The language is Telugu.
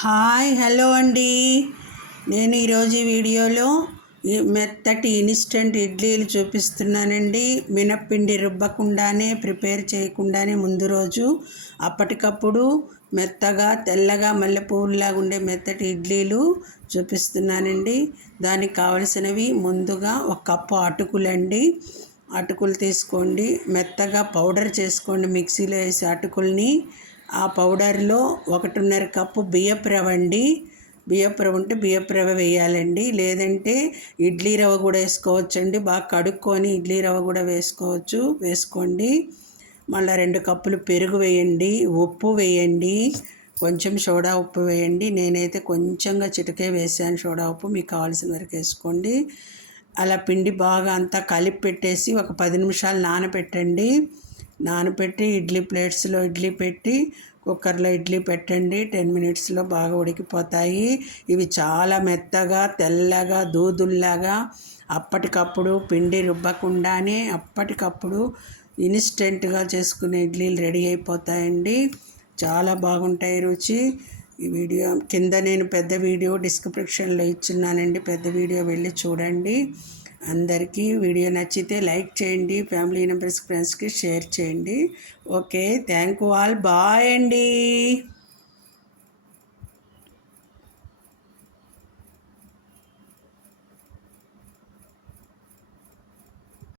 హాయ్ హలో అండి. నేను ఈరోజు ఈ వీడియోలో మెత్తటి ఇన్స్టెంట్ ఇడ్లీలు చూపిస్తున్నానండి. మినప్పిండి రుబ్బకుండానే ప్రిపేర్ చేయకుండానే ముందు రోజు అప్పటికప్పుడు మెత్తగా తెల్లగా మల్లెపూలాగా ఉండే మెత్తటి ఇడ్లీలు చూపిస్తున్నానండి. దానికి కావలసినవి ముందుగా 1 కప్పు అటుకులండి. అటుకులు తీసుకోండి, మెత్తగా పౌడర్ చేసుకోండి. మిక్సీలో వేసి అటుకుల్ని ఆ పౌడర్లో 1.5 కప్పు బియ్యపు రవ్వ అండి. బియ్యపు రవ్వ ఉంటే బియ్యపు రవ్వ వేయాలండి, లేదంటే ఇడ్లీ రవ్వ కూడా వేసుకోవచ్చండి. బాగా కడుక్కొని ఇడ్లీ రవ్వ కూడా వేసుకోండి. మళ్ళీ 2 కప్పులు పెరుగు వేయండి, ఉప్పు వేయండి, కొంచెం సోడా ఉప్పు వేయండి. నేనైతే కొంచెంగా చిటికే వేసాను సోడా ఉప్పు, మీకు కావాల్సిన వరకు వేసుకోండి. అలా పిండి బాగా అంతా కలిపి పెట్టేసి ఒక 10 నిమిషాలు నానబెట్టండి. నానబెట్టి ఇడ్లీ ప్లేట్స్లో ఇడ్లీ పెట్టి కుక్కర్లో ఇడ్లీ పెట్టండి. 10 మినిట్స్లో బాగా ఉడికిపోతాయి. ఇవి చాలా మెత్తగా తెల్లగా దూదుల్లాగా అప్పటికప్పుడు పిండి రుబ్బకుండానే అప్పటికప్పుడు ఇన్స్టెంట్గా చేసుకునే ఇడ్లీలు రెడీ అయిపోతాయండి. చాలా బాగుంటాయి రుచి. ఈ వీడియో కింద నేను పెద్ద వీడియో డిస్క్రిప్షన్లో ఇచ్చున్నానండి, పెద్ద వీడియో వెళ్ళి చూడండి. అందరికీ వీడియో నచ్చితే లైక్ చేయండి, ఫ్యామిలీ మెంబర్స్ ఫ్రెండ్స్కి షేర్ చేయండి. Okay, thank you all, bye అండి.